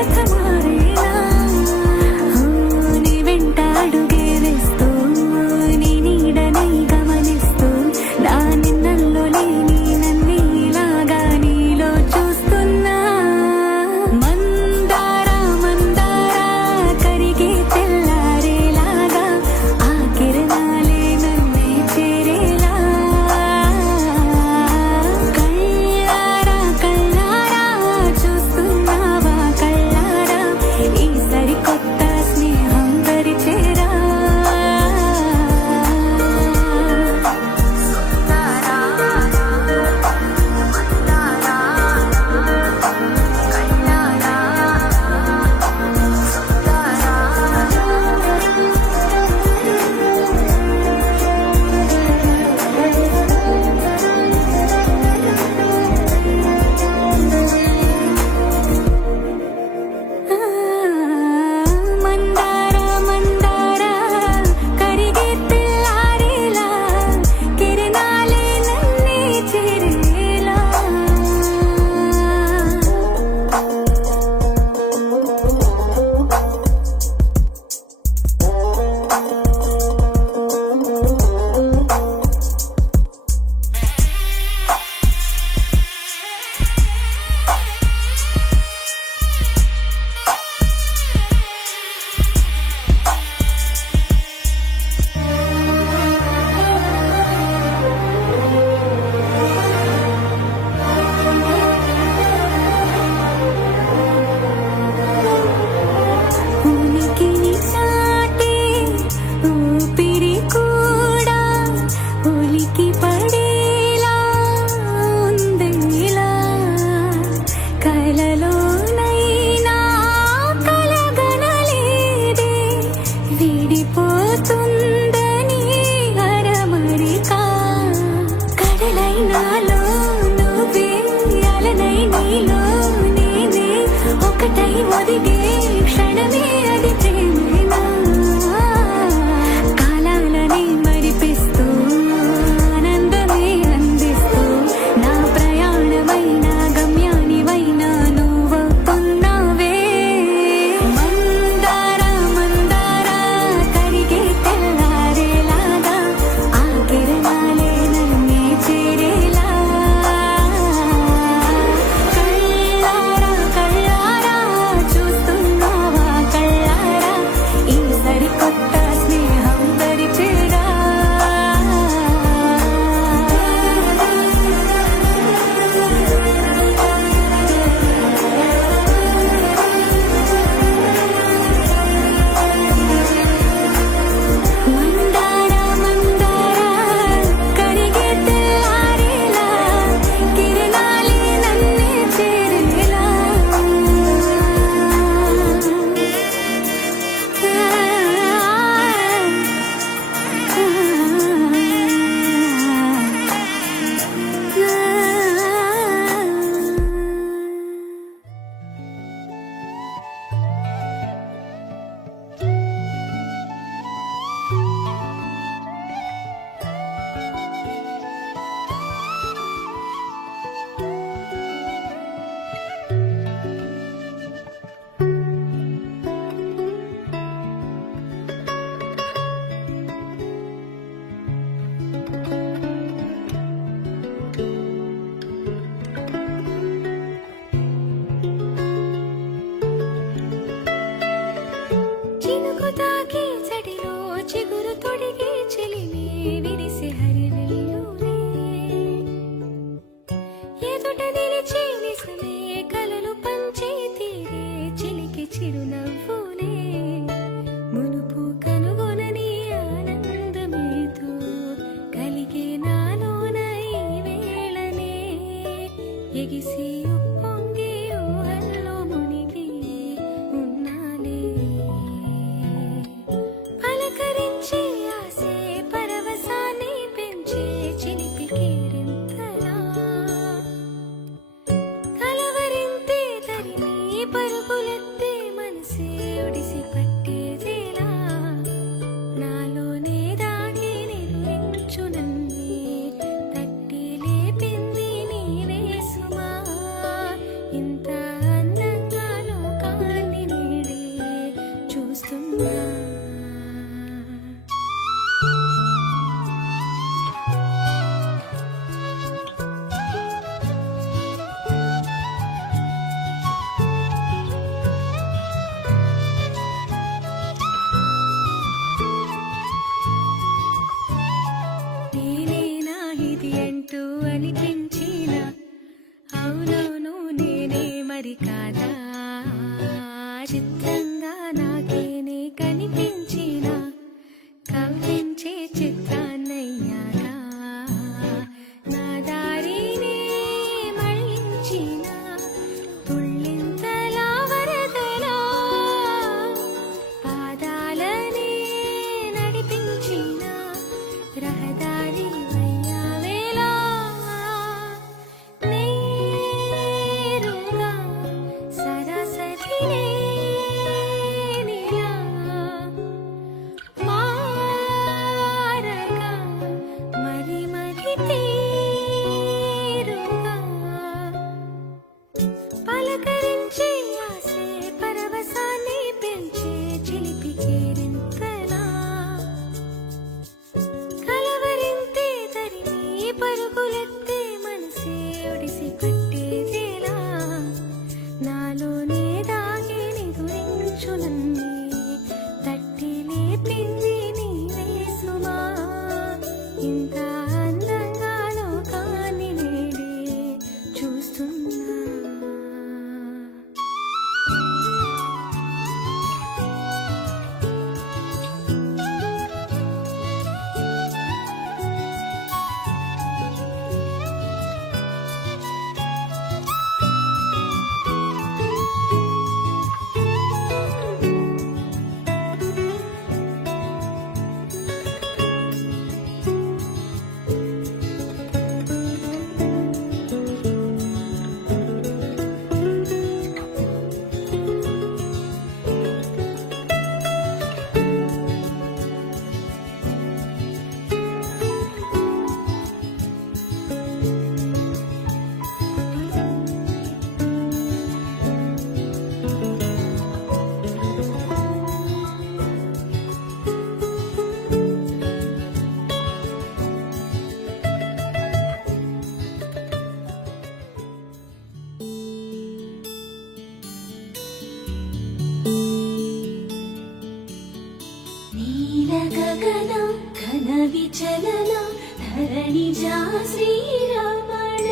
కథ మారేలా నీ వెంట అడుగే వేస్తూ నీ నీడనై గమనిస్తూ నా నిన్నల్లో లేని నన్నిలాగా నీలో చూస్తున్నా మందార మందార కరిగే తెల్లారేలాగా ఆ కిరణాలే నన్నే చేరేలా కళ్ళారా కళ్ళారా చూస్తున్నావా కళ్ళారా సరికాదా చిత్రంగా నాకేనే కనిపించిన కవ్వించే చిత్రాన్నయ్యాగా నా దారినే మళ్ళించిన తుళ్ళింతలా వరదలా పాదాలనే నడిపించిన రహదారి వయ్యావేలా నేరుగా సరాసరినే నీలా మారగా మరి మరి తీరుగా పలకరించే ఆసే పరవశాన్ని పెంచే చిలిపి కేరింతలా కలవరింతే తరిమి పరుగులెత్తే మనసే ఒడిసి పట్టేదేలా నాలోనే దాగి నిదురించు నన్నే తట్టి లేపింది నీవే సుమా ఇంత అందంగా లోకాన్ని నేడే చూస్తున్నా నీలగగనం ఘన విచలనం ధరణిజా శ్రీరమణ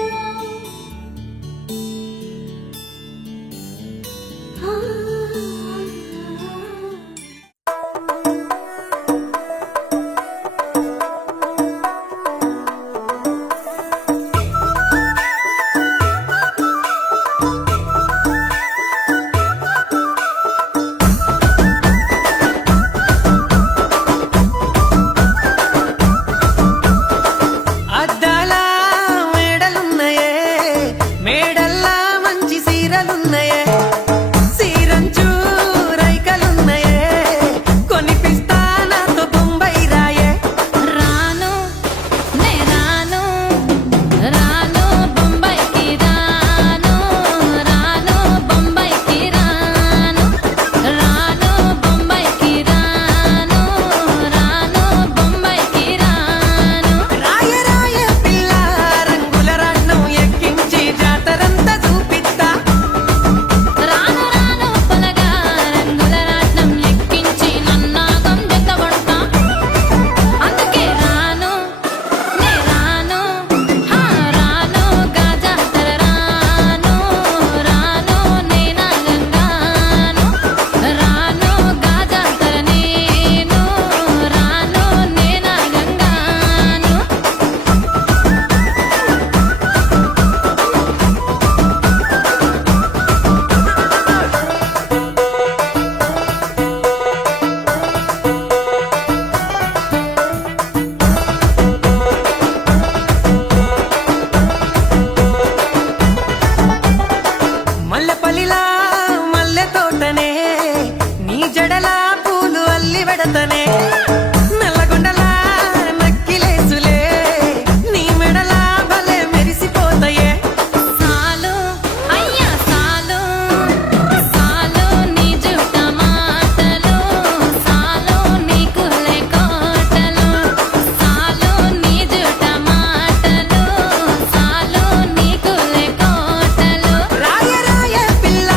అద్దాల మేడలున్నయే మేడల్లా మంచి సీరలున్నయే సీరంచు రైకలున్నయే కొనిపిస్తా నాతో బొంబాయి రాయే రాను నే రాను రాను బొంబాయికి రాను రాను బొంబాయికి రాను రాను బొంబాయికి రాను రాను బొంబాయికి రాను రాయ రాయ పిల్ల రంగుల రాట్నం ఎక్కించి జాతరంతా చూపిస్తా రాను రాను పొలగా రంగుల రాట్నం ఎక్కించి నన్నాగం జతబడతా అందుకే రాను నే రాను రాను గాజాతర రాను రాను నే నాగంగాను రాను గాజాతర నేను రాను నే నాగంగాను మల్లెపల్లిలా మల్లె తోటనే నీ జడలా పూలు అల్లి వెడతనే నల్లగొండలా నక్కిలేసులే నీ మెడలా భలే మెరిసిపోతాయే సాలు అయ్యా సాలు సాలు నీ జుట్ట మాటలు సాలు నీ కులే కోటలు సాలు నీ జుట్ట మాటలు సాలు నీ కులే కోటలు రాయ రాయ పిల్ల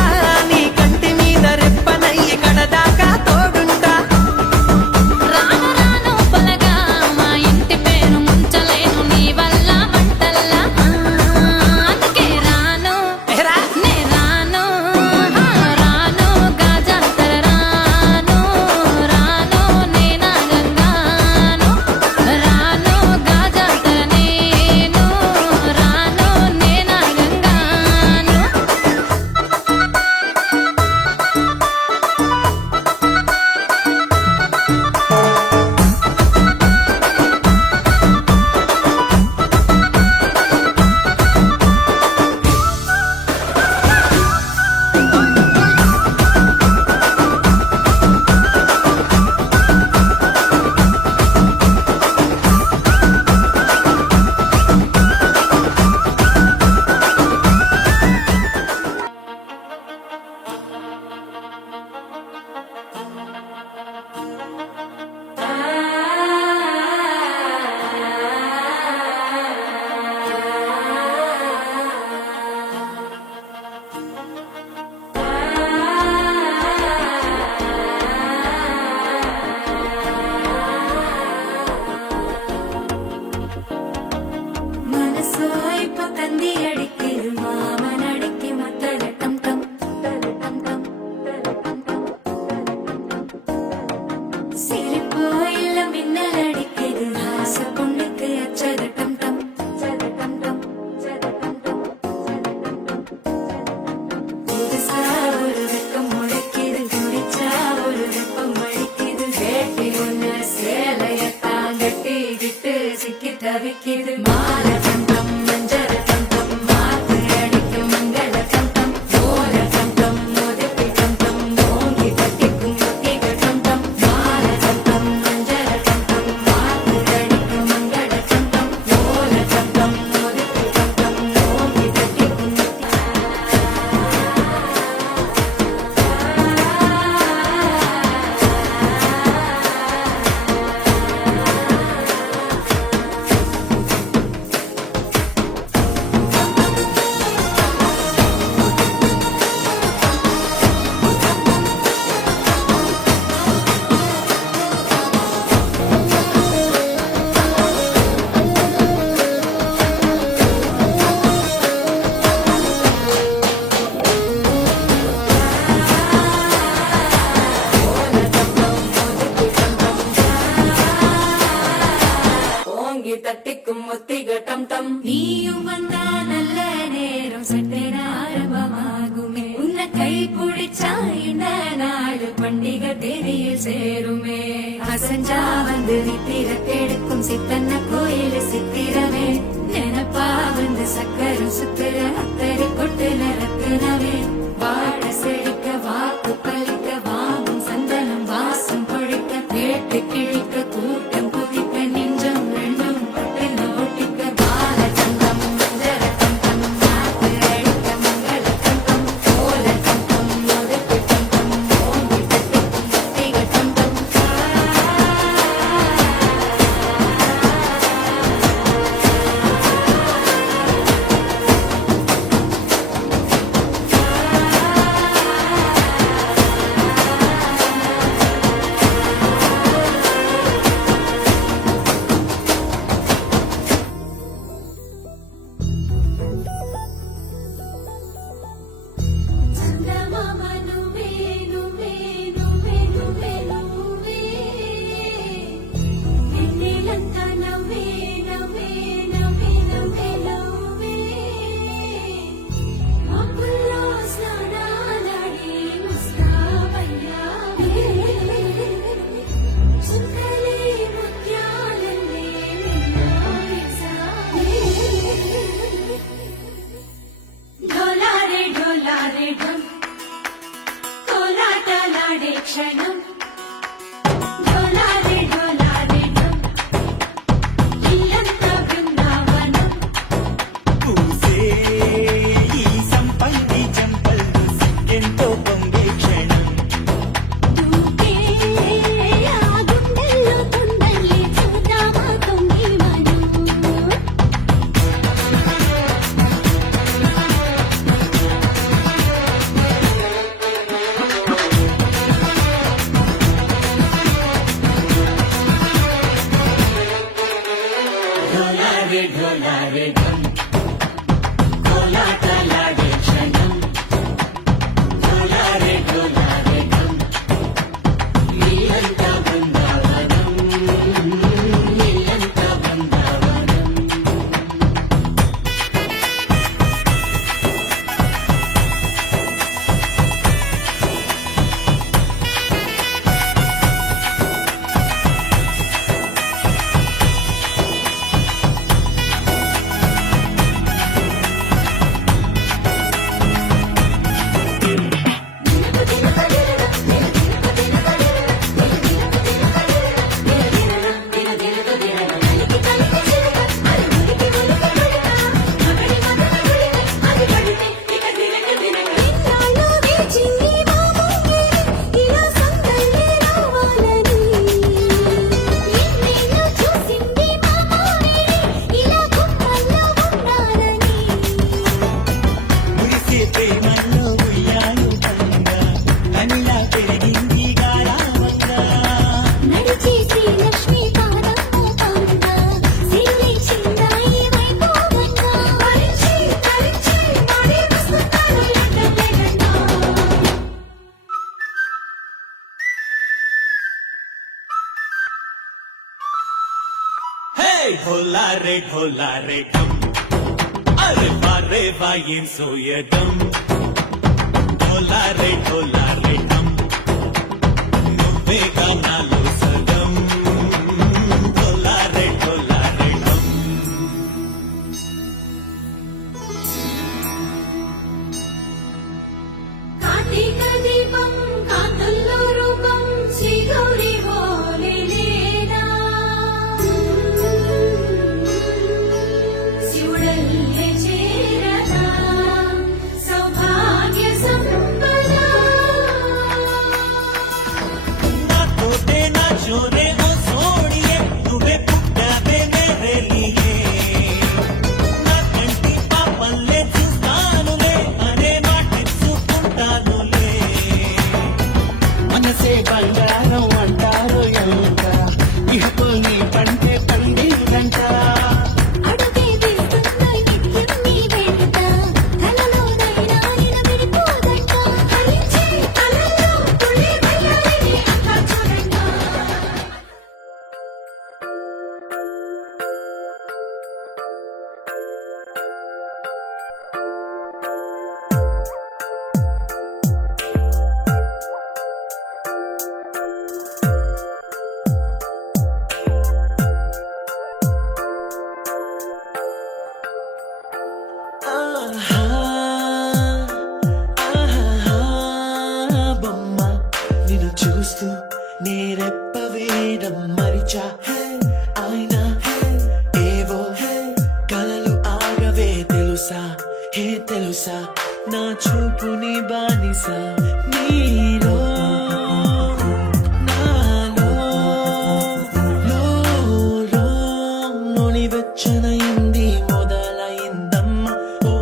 புதுசா ஒரு வெக்கம் முளைக்குது குடிச்சா ஒரு வெப்பம் அடிக்குது வேட்டி ஒண்ணு சேலையத்தான் கட்டிக்கிட்டு சிக்கி தவிக்குது மால கண்டம் மஞ்சள் கண்டம் மாத்து அடிக்கும் மங்கள கண்டம் ஓர கண்டம் முதுப்பி கண்டம் ஓங்கி கட்டிக்கும் முத்திக கண்டம் மால கண்டம் மஞ்சள் கண்டம் மாத்து அடிக்கும் மங்கள கண்டம் ஓர கண்டம் முதுப்பி கண்டம் ஓங்கி கட்டிக்கும் ஓங்கி தட்டிக்கும் முத்திக டம் டம் நீயும் வந்தா நல்ல நேரம் சட்டென ஆரம்பமாகுமே உன்னை கை பிடிச்சா இந்த நாடு பண்டிகை தேதியில் சேருமே அசஞ்சா வந்து நித்திர தேடுக்கும் சித்தன்ன கோயில் சித்திரமே நினப்பா வந்து சக்கரம் சுத்துற அத்தரை கொட்டு நிறத்துனவே வாழ செழிக்க வாக்கு பலிக்க வாங்கும் சந்தனம் வாசம் பொழிக்க கேட்டு கிழிக்க கூட்டம் குதிக்க நெஞ்சம் ரெண்டும் பட்டு நோட்டிக்க பால தங்கம் மஞ்சள் தங்கம் நாக்கு அழிக்க மங்கள தங்கம் கோல தங்கம் முதுக்கு தங்கம் ஓங்கி தட்டிக்கும் முத்திக தங்கம் చందమామ నువ్వే నువ్వే నువ్వే నువ్వే నువ్వే ఎన్నెలంతా నవ్వే నవ్వే నవ్వే నవ్వే నవ్వే అప్పుల్లో స్నానాలాడి ముస్తాబయ్యావే చుక్కలే ముత్యాలల్లే నిన్నావిసావే ढोलारे ढम कोलाटलाडे क्षणम ढोलारे ढम इल्लंता बृंदावनम పూసే ఈ సంపంగి జంపలు సిగ్గెంతో పొంగే క్షణం దూకే ఆ గుండెల్లో తుండల్లి చూద్దామా తొంగి మనం ढोलारे ढोलारे ढम కోలాటలాడే క్షణం ढोलारे ढोलारे ढम ఇల్లంతా బృందావనం ఇల్లంతా బృందావనం మురిసే ప్రేమల్లో ఉయ్యాలు పంగా కనిలా పెరిగింది గారావంగా నడిచి శ్రీలక్ష్మి పాదము పంగ సిరి చిందాయి వైభవంగా పరిచి పరిచి మడి వస్తున్నాను లెక్కలేగన్నా హే ढोलारे ढोलारे ढम అరే వారే వాయిన్ సోయదం చూస్తూ నేరెప్ప వేయడం మరిచా అయినా ఏవో కలలు ఆగవే తెలుసా తెలుసా నా చూపుని బానిసా నీలో నాలో లో నులివెచ్చనైంది మొదలైందమ్మ ఓ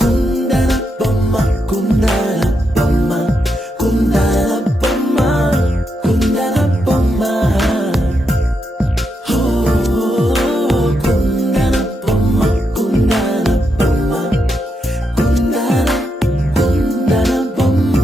కుందన బొమ్మ కుందన బొమ్మ కుందన బొమ్మ కుందన బొమ్మ ఓ కుందన బొమ్మ కుందన బొమ్మ కుందన కుందన బొమ్మ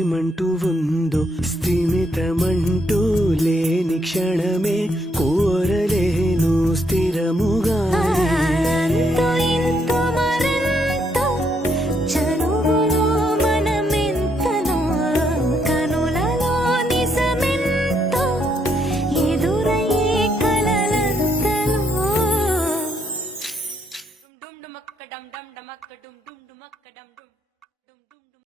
ఏమంటూ ఉందో స్థిమితమంటూ లేని క్షణమే